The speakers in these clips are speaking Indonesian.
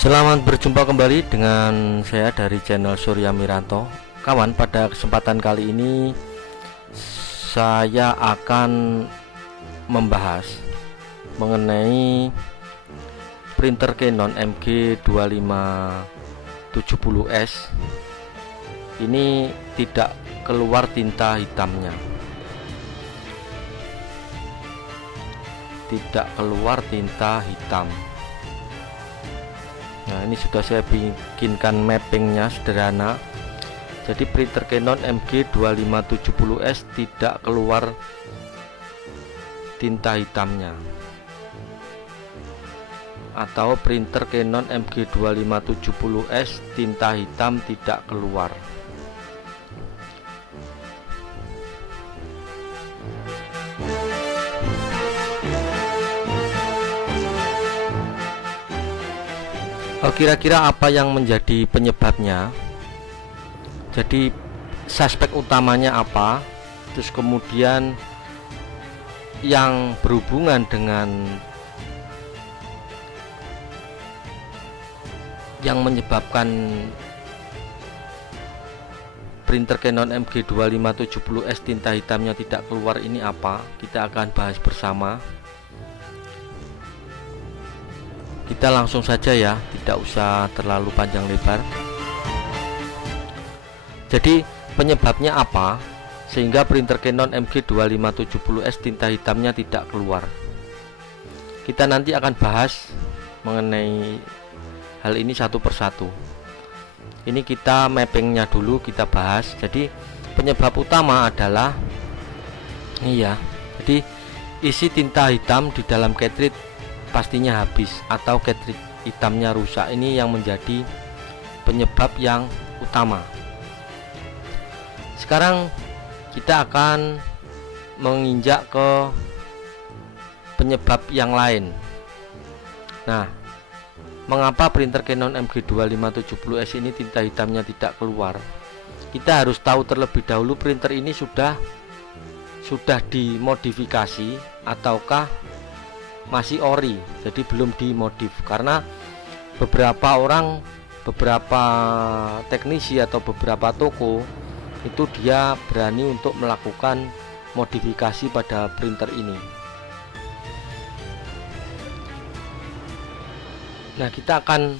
Selamat berjumpa kembali dengan saya dari channel Surya Miranto. Kawan, pada kesempatan kali ini saya akan membahas mengenai printer Canon MG2570S. Ini tidak keluar tinta hitamnya. Tidak keluar tinta hitam. Nah, ini sudah saya bikinkan mappingnya sederhana. Jadi printer Canon MG2570S tidak keluar tinta hitamnya, atau printer Canon MG2570S tinta hitam tidak keluar. Kira-kira apa yang menjadi penyebabnya? Jadi suspek utamanya apa, terus kemudian yang berhubungan dengan yang menyebabkan printer Canon MG2570S tinta hitamnya tidak keluar ini apa, kita akan bahas bersama. Kita langsung saja ya, tidak usah terlalu panjang lebar. Jadi penyebabnya apa sehingga printer Canon MG2570S tinta hitamnya tidak keluar? Kita nanti akan bahas mengenai hal ini satu persatu. Ini kita mappingnya dulu kita bahas. Jadi penyebab utama adalah jadi isi tinta hitam di dalam cartridge pastinya habis atau cartridge hitamnya rusak. Ini yang menjadi penyebab yang utama. Sekarang kita akan menginjak ke penyebab yang lain. Nah, mengapa printer Canon MG2570S ini tinta hitamnya tidak keluar? Kita harus tahu terlebih dahulu printer ini sudah dimodifikasi ataukah masih ori, jadi belum dimodif. Karena beberapa teknisi atau beberapa toko itu dia berani untuk melakukan modifikasi pada printer ini. Nah, kita akan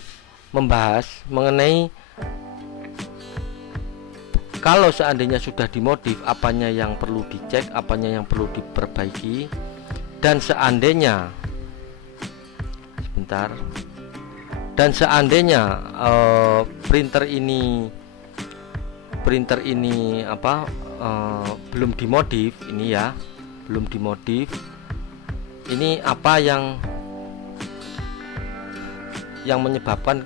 membahas mengenai kalau seandainya sudah dimodif, apanya yang perlu dicek, apanya yang perlu diperbaiki, dan seandainya printer ini belum dimodif, ini apa yang menyebabkan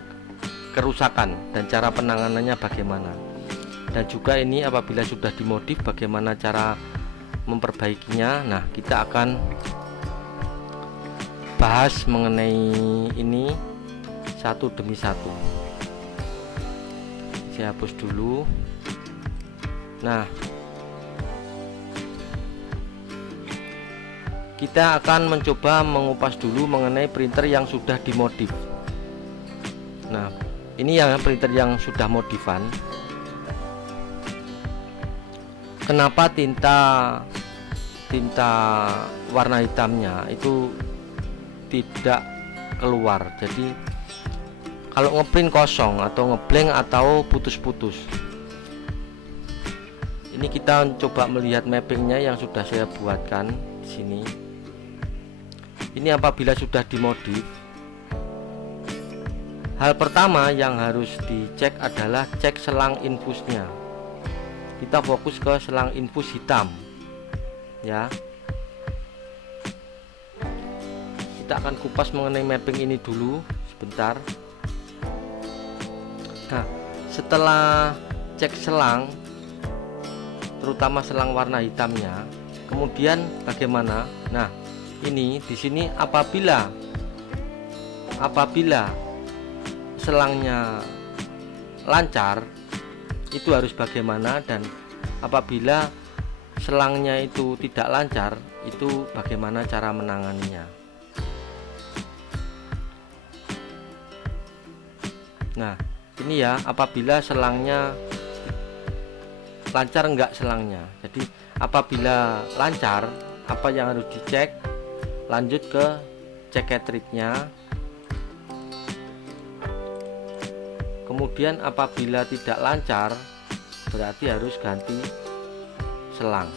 kerusakan dan cara penanganannya bagaimana, dan juga ini apabila sudah dimodif bagaimana cara memperbaikinya. Nah, kita akan bahas mengenai ini satu demi satu. Saya hapus dulu. Nah, kita akan mencoba mengupas dulu mengenai printer yang sudah dimodif. Nah, ini yang printer yang sudah modifan. Kenapa tinta warna hitamnya itu tidak keluar? Jadi kalau ngeprint kosong atau ngeblank atau putus-putus. Ini kita coba melihat mappingnya yang sudah saya buatkan di sini. Ini apabila sudah dimodif, hal pertama yang harus dicek adalah cek selang infusnya. Kita fokus ke selang infus hitam ya. Kita akan kupas mengenai mapping ini dulu sebentar. Nah, setelah cek selang, terutama selang warna hitamnya, kemudian bagaimana? Nah, ini di sini apabila selangnya lancar itu harus bagaimana, dan apabila selangnya itu tidak lancar itu bagaimana cara menanganinya. Nah, ini ya, apabila selangnya lancar enggak selangnya. Jadi apabila lancar, apa yang harus dicek? Lanjut ke cek cartridge-nya. Kemudian apabila tidak lancar, berarti harus ganti selang.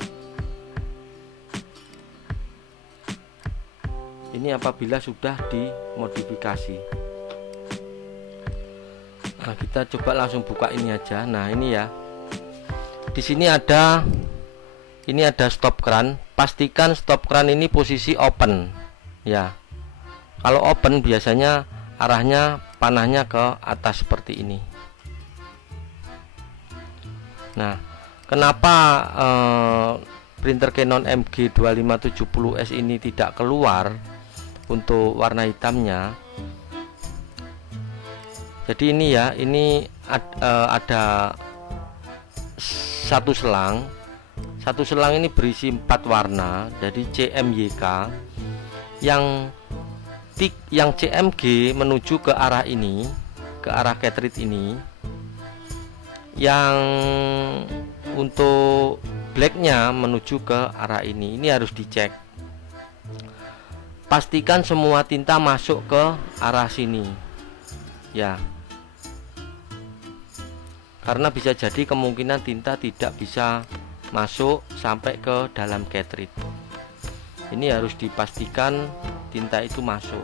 Ini apabila sudah dimodifikasi. Nah, kita coba langsung buka ini aja. Nah, ini ya. Di sini ada stop kran. Pastikan stop kran ini posisi open. Ya. Kalau open biasanya arahnya panahnya ke atas seperti ini. Nah, kenapa printer Canon MG2570S ini tidak keluar untuk warna hitamnya? Jadi ini ya, ini ada satu selang ini berisi 4 warna. Jadi CMYK yang CMG menuju ke arah ini, ke arah cartridge ini. Yang untuk blacknya menuju ke arah ini harus dicek. Pastikan semua tinta masuk ke arah sini ya, karena bisa jadi kemungkinan tinta tidak bisa masuk sampai ke dalam cartridge. Ini harus dipastikan tinta itu masuk.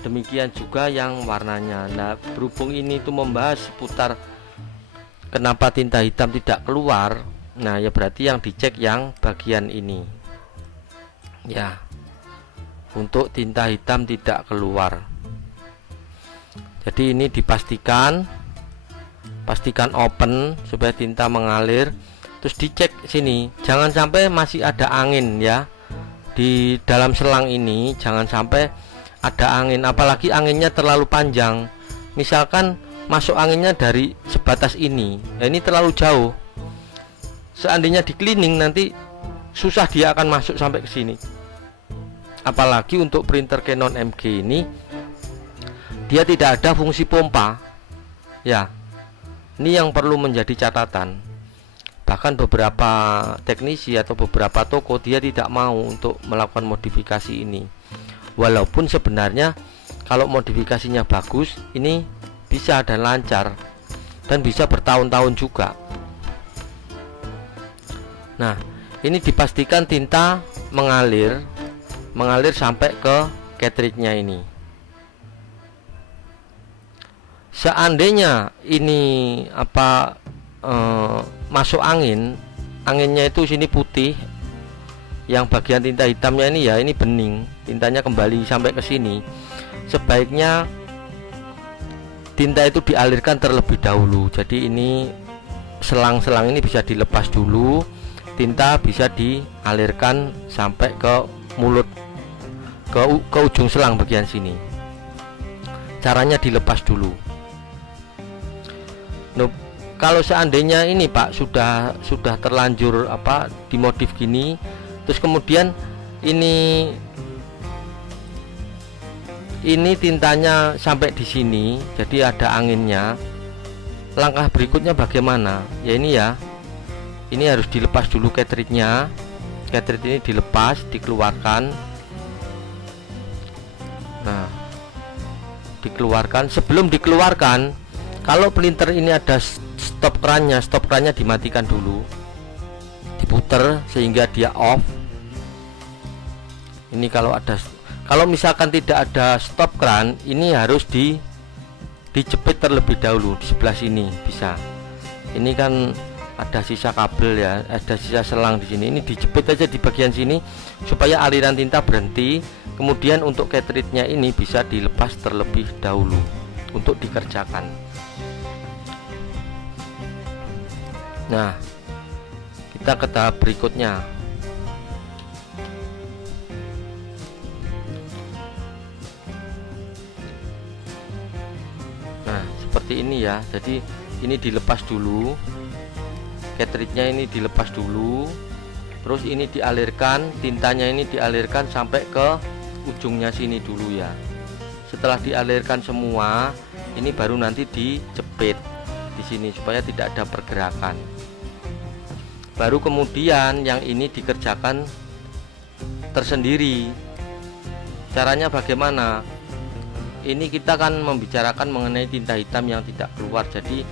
Demikian juga yang warnanya. Nah, berhubung ini itu membahas seputar kenapa tinta hitam tidak keluar, nah ya berarti yang dicek yang bagian ini ya, untuk tinta hitam tidak keluar. Jadi ini dipastikan open supaya tinta mengalir. Terus dicek sini, jangan sampai masih ada angin ya di dalam selang ini, jangan sampai ada angin, apalagi anginnya terlalu panjang. Misalkan masuk anginnya dari sebatas ini, nah ini terlalu jauh. Seandainya di cleaning nanti susah dia akan masuk sampai ke sini. Apalagi untuk printer Canon MG ini dia tidak ada fungsi pompa ya. Ini yang perlu menjadi catatan. Bahkan beberapa teknisi atau beberapa toko dia tidak mau untuk melakukan modifikasi ini. Walaupun sebenarnya kalau modifikasinya bagus, ini bisa dan lancar dan bisa bertahun-tahun juga. Nah, ini dipastikan tinta mengalir sampai ke cartridge-nya ini. Seandainya ini masuk anginnya itu sini putih, yang bagian tinta hitamnya ini ya ini bening, tintanya kembali sampai ke sini, sebaiknya tinta itu dialirkan terlebih dahulu. Jadi ini selang-selang ini bisa dilepas dulu, tinta bisa dialirkan sampai ke mulut, ke ujung selang bagian sini. Caranya dilepas dulu. Kalau seandainya ini Pak sudah terlanjur dimodif gini, terus kemudian ini tintanya sampai di sini, jadi ada anginnya. Langkah berikutnya bagaimana? Ya ini ya, ini harus dilepas dulu cartridge-nya. Cartridge ini dilepas, dikeluarkan. Nah, dikeluarkan. Sebelum dikeluarkan, kalau printer ini ada stop krannya dimatikan dulu, diputer sehingga dia off. Ini kalau misalkan tidak ada stop kran, ini harus dijepit terlebih dahulu di sebelah sini bisa. Ini kan ada sisa kabel ya, ada sisa selang di sini. Ini dijepit aja di bagian sini supaya aliran tinta berhenti. Kemudian untuk cartridge-nya ini bisa dilepas terlebih dahulu untuk dikerjakan. Nah, kita ke tahap berikutnya. Nah, seperti ini ya. Jadi ini dilepas dulu, cartridge-nya ini dilepas dulu, terus ini dialirkan, tintanya ini dialirkan sampai ke ujungnya sini dulu ya, Setelah dialirkan semua, ini baru nanti dijepit di sini supaya tidak ada pergerakan. Baru kemudian yang ini dikerjakan tersendiri. Caranya bagaimana? Ini kita kan membicarakan mengenai tinta hitam yang tidak keluar. Jadi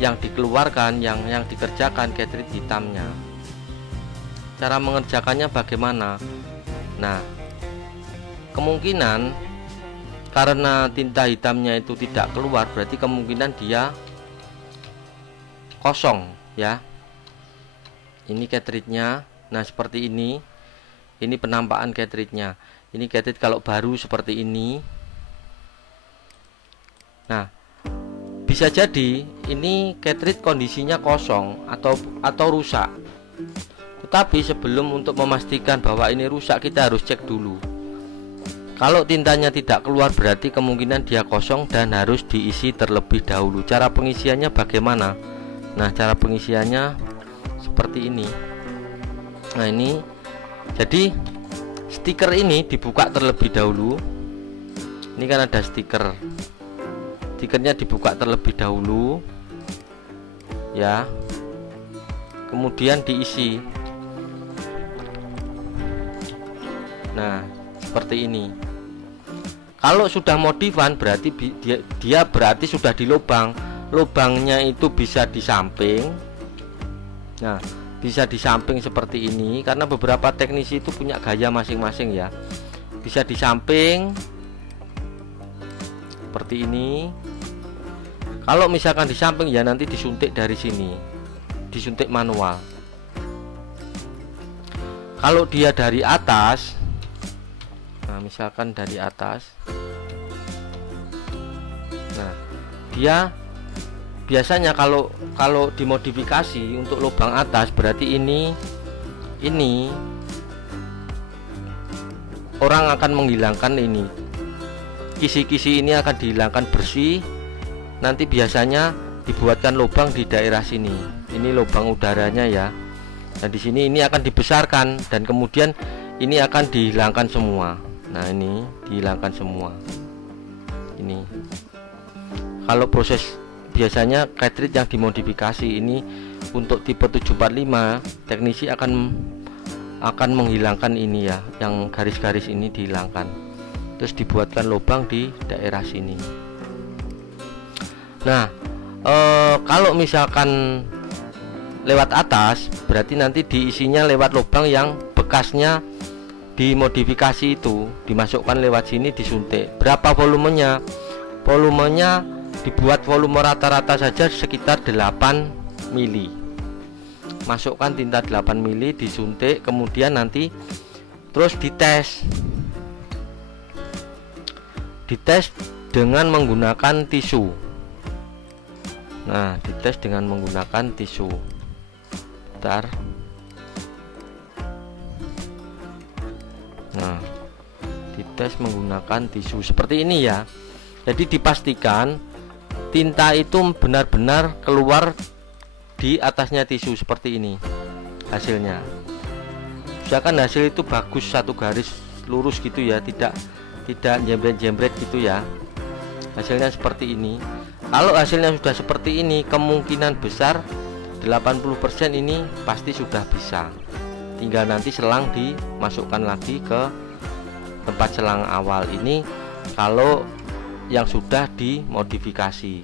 yang dikeluarkan, yang dikerjakan cartridge hitamnya. Cara mengerjakannya bagaimana? Nah, kemungkinan karena tinta hitamnya itu tidak keluar, berarti kemungkinan dia kosong ya. Ini cartridge-nya. Nah, seperti ini. Ini penampakan cartridge-nya. Ini cartridge kalau baru seperti ini. Nah, bisa jadi ini cartridge kondisinya kosong atau rusak. Tetapi sebelum untuk memastikan bahwa ini rusak, kita harus cek dulu. Kalau tintanya tidak keluar, berarti kemungkinan dia kosong dan harus diisi terlebih dahulu. Cara pengisiannya bagaimana? Nah, cara pengisiannya seperti ini. Nah, ini jadi stiker ini dibuka terlebih dahulu. Ini kan ada stiker. Stikernya dibuka terlebih dahulu ya. Kemudian diisi. Nah, seperti ini. Kalau sudah modifan berarti dia berarti sudah di lubang. Lubangnya itu bisa di samping. Nah, bisa di samping seperti ini karena beberapa teknisi itu punya gaya masing-masing ya. Bisa di samping seperti ini. Kalau misalkan di samping ya nanti disuntik dari sini. Disuntik manual. Kalau dia dari atas, nah misalkan dari atas, nah dia biasanya kalau dimodifikasi untuk lubang atas berarti ini orang akan menghilangkan ini, kisi-kisi ini akan dihilangkan bersih. Nanti biasanya dibuatkan lubang di daerah sini. Ini lubang udaranya ya. Dan di sini ini akan dibesarkan dan kemudian ini akan dihilangkan semua. Nah, ini dihilangkan semua. Ini. Kalau proses biasanya cartridge yang dimodifikasi ini untuk tipe 745, teknisi akan menghilangkan ini ya, yang garis-garis ini dihilangkan. Terus dibuatkan lubang di daerah sini. Nah, kalau misalkan lewat atas, berarti nanti diisinya lewat lubang yang bekasnya dimodifikasi itu, dimasukkan lewat sini, disuntik. Berapa volumenya? Volumenya dibuat volume rata-rata saja sekitar 8 mili. Masukkan tinta 8 mili, disuntik, kemudian nanti terus dites. Dites dengan menggunakan tisu. Nah, dites dengan menggunakan tisu. Bentar. Nah, dites menggunakan tisu seperti ini ya. Jadi dipastikan tinta itu benar-benar keluar di atasnya tisu seperti ini hasilnya. Usahakan hasil itu bagus, satu garis lurus gitu ya, tidak jembret-jembret gitu ya. Hasilnya seperti ini. Kalau hasilnya sudah seperti ini, kemungkinan besar 80% ini pasti sudah bisa. Tinggal nanti selang dimasukkan lagi ke tempat selang awal ini kalau yang sudah dimodifikasi.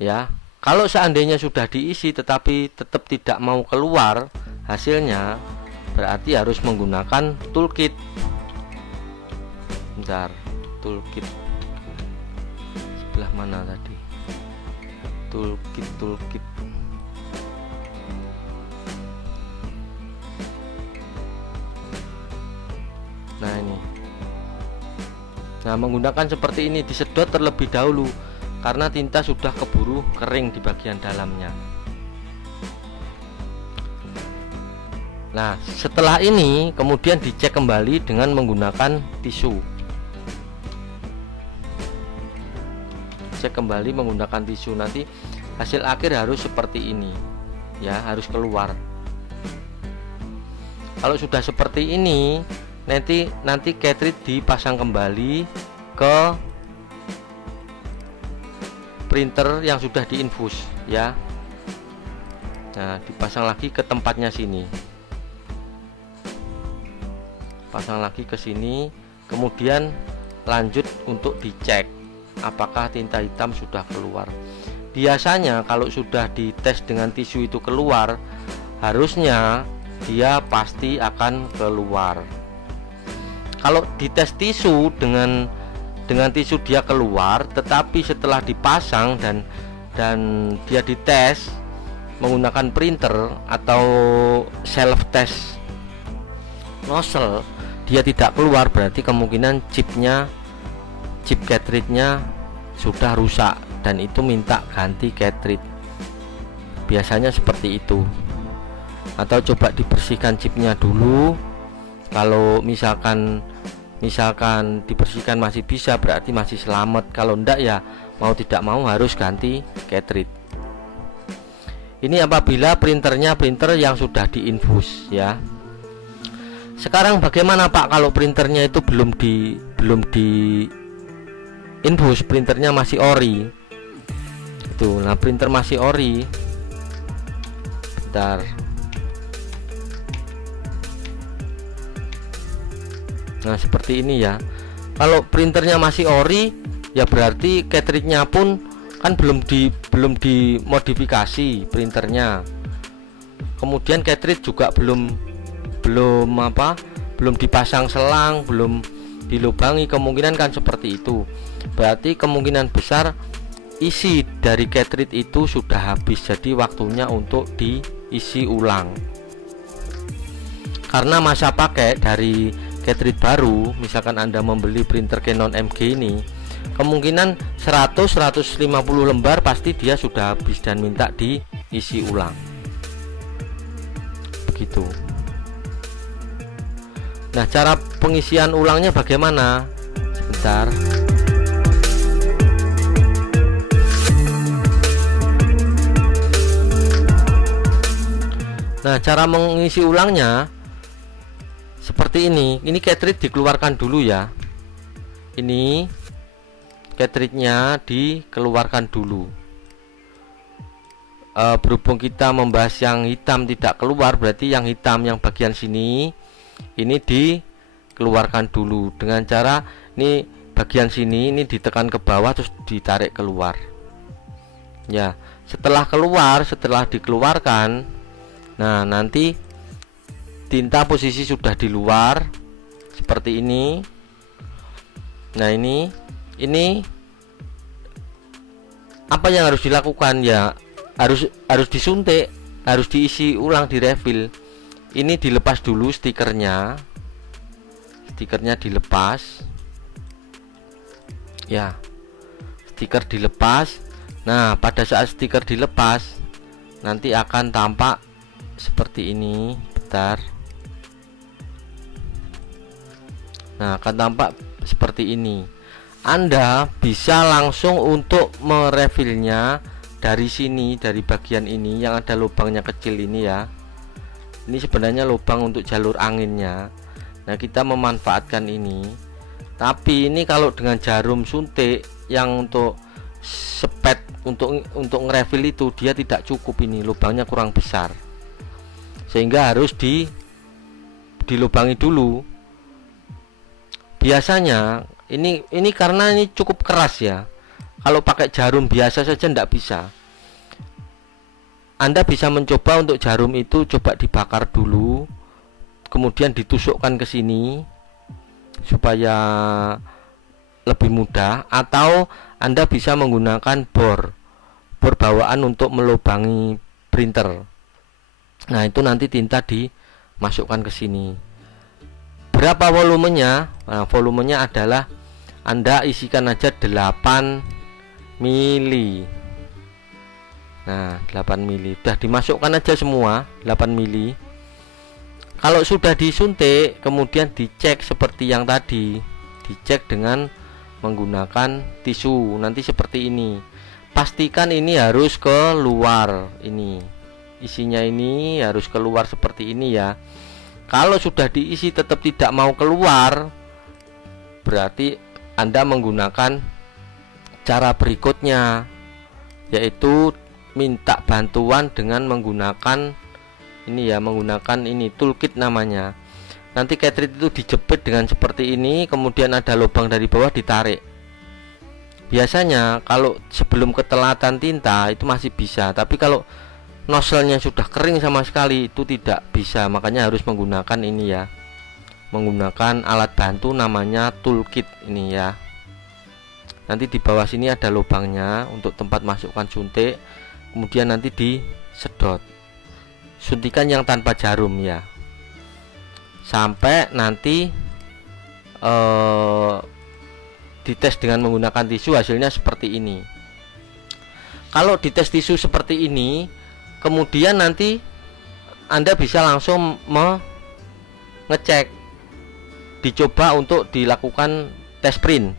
Ya, kalau seandainya sudah diisi tetapi tetap tidak mau keluar hasilnya, berarti harus menggunakan toolkit. Bentar, toolkit sebelah mana tadi? Toolkit. Nah, ini. Nah, menggunakan seperti ini, disedot terlebih dahulu karena tinta sudah keburu kering di bagian dalamnya. Nah, setelah ini kemudian dicek kembali dengan menggunakan tisu. Cek kembali menggunakan tisu, nanti hasil akhir harus seperti ini ya, harus keluar. Kalau sudah seperti ini, nanti cartridge dipasang kembali ke printer yang sudah diinfus ya. Nah, dipasang lagi ke tempatnya sini, pasang lagi ke sini, kemudian lanjut untuk dicek apakah tinta hitam sudah keluar. Biasanya kalau sudah dites dengan tisu itu keluar, harusnya dia pasti akan keluar. Kalau dites tisu dengan tisu dia keluar, tetapi setelah dipasang dan dia dites menggunakan printer atau self test nozzle, dia tidak keluar, berarti kemungkinan chip cartridge-nya sudah rusak dan itu minta ganti cartridge. Biasanya seperti itu. Atau coba dibersihkan chipnya dulu. Kalau misalkan dibersihkan masih bisa, berarti masih selamat. Kalau enggak ya mau tidak mau harus ganti cartridge. Ini apabila printer yang sudah diinfus ya. Sekarang bagaimana Pak kalau printernya itu belum di infus, printernya masih ori? Itu, nah printer masih ori. Bentar. Nah seperti ini ya. Kalau printernya masih ori, ya berarti cartridge-nya pun kan belum dimodifikasi printernya. Kemudian cartridge juga belum dipasang selang, belum dilubangi, kemungkinan kan seperti itu. Berarti kemungkinan besar isi dari cartridge itu sudah habis, jadi waktunya untuk diisi ulang. Karena masa pakai dari cartridge baru, misalkan Anda membeli printer Canon MG ini, kemungkinan 100-150 lembar pasti dia sudah habis dan minta diisi ulang. Begitu. Nah, cara pengisian ulangnya bagaimana? Sebentar. Nah, cara mengisi ulangnya seperti ini. Ini cartridge dikeluarkan dulu ya. Ini cartridge-nya dikeluarkan dulu. Berhubung kita membahas yang hitam tidak keluar, berarti yang hitam yang bagian sini ini dikeluarkan dulu dengan cara ini bagian sini ini ditekan ke bawah terus ditarik keluar. Ya, setelah dikeluarkan, nah nanti tinta posisi sudah di luar seperti ini. Nah, ini apa yang harus dilakukan ya? Harus disuntik, harus diisi ulang, direfill. Ini dilepas dulu stikernya dilepas ya, stiker dilepas. Nah, pada saat stiker dilepas nanti akan tampak seperti ini. Bentar. Nah, akan tampak seperti ini. Anda bisa langsung untuk merefillnya dari sini, dari bagian ini yang ada lubangnya kecil ini ya. Ini sebenarnya lubang untuk jalur anginnya. Nah, kita memanfaatkan ini. Tapi ini kalau dengan jarum suntik yang untuk sepet untuk ngerefill itu, dia tidak cukup, ini lubangnya kurang besar. Sehingga harus dilubangi dulu. Biasanya ini karena ini cukup keras ya. Kalau pakai jarum biasa saja tidak bisa. Anda bisa mencoba untuk jarum itu coba dibakar dulu, kemudian ditusukkan ke sini supaya lebih mudah, atau Anda bisa menggunakan bor bawaan untuk melubangi printer. Nah, itu nanti tinta dimasukkan ke sini. Berapa volumenya? Nah, volumenya adalah Anda isikan aja 8 mili. Nah, 8 mili sudah dimasukkan aja semua 8 mili. Kalau sudah disuntik, kemudian dicek seperti yang tadi, dicek dengan menggunakan tisu. Nanti seperti ini. Pastikan ini harus keluar, ini isinya ini harus keluar seperti ini ya. Kalau sudah diisi tetap tidak mau keluar, berarti Anda menggunakan cara berikutnya, yaitu minta bantuan dengan menggunakan ini toolkit namanya. Nanti cartridge itu dijepit dengan seperti ini, kemudian ada lubang dari bawah, ditarik. Biasanya kalau sebelum ketelatan tinta itu masih bisa, tapi kalau nozzle-nya sudah kering sama sekali itu tidak bisa. Makanya harus menggunakan ini ya, menggunakan alat bantu namanya toolkit ini ya. Nanti di bawah sini ada lubangnya untuk tempat masukkan suntik, kemudian nanti disedot. Suntikan yang tanpa jarum ya, sampai nanti dites dengan menggunakan tisu, hasilnya seperti ini. Kalau dites tisu seperti ini, kemudian nanti Anda bisa langsung mengecek, dicoba untuk dilakukan tes print.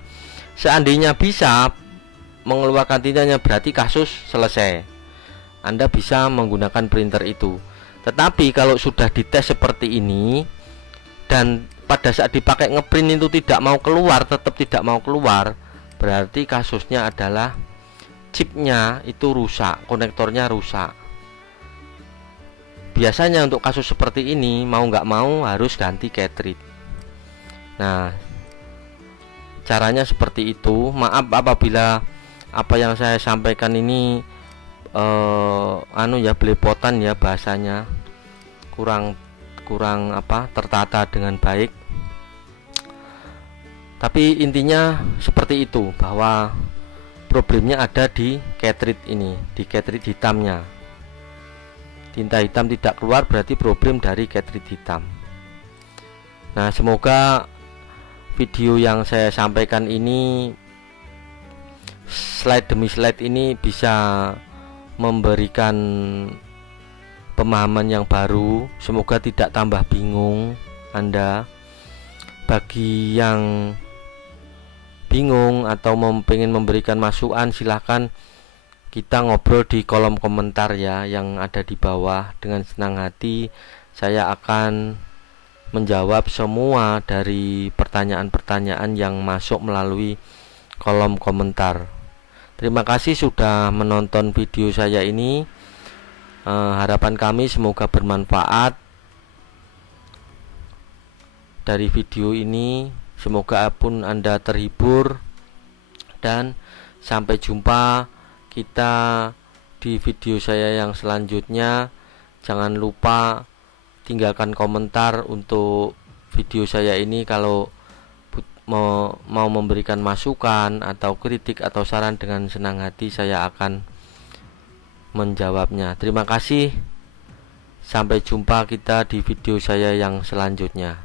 Seandainya bisa mengeluarkan tintanya, berarti kasus selesai, Anda bisa menggunakan printer itu. Tetapi kalau sudah dites seperti ini dan pada saat dipakai ngeprint itu tidak mau keluar, tetap tidak mau keluar, berarti kasusnya adalah chipnya itu rusak, konektornya rusak. Biasanya untuk kasus seperti ini mau nggak mau harus ganti cartridge. Nah, caranya seperti itu. Maaf apabila apa yang saya sampaikan ini belepotan ya, bahasanya kurang tertata dengan baik. Tapi intinya seperti itu, bahwa problemnya ada di cartridge ini, di cartridge hitamnya. Tinta hitam tidak keluar berarti problem dari cartridge hitam. Nah, semoga video yang saya sampaikan ini, slide demi slide ini, bisa memberikan pemahaman yang baru. Semoga tidak tambah bingung Anda. Bagi yang bingung atau pengen memberikan masukan, silahkan kita ngobrol di kolom komentar ya yang ada di bawah. Dengan senang hati saya akan menjawab semua dari pertanyaan-pertanyaan yang masuk melalui kolom komentar. Terima kasih sudah menonton video saya ini. Harapan kami semoga bermanfaat dari video ini. Semoga pun Anda terhibur, dan sampai jumpa kita di video saya yang selanjutnya. Jangan lupa tinggalkan komentar untuk video saya ini. Kalau mau memberikan masukan atau kritik atau saran, dengan senang hati saya akan menjawabnya. Terima kasih. Sampai jumpa kita di video saya yang selanjutnya.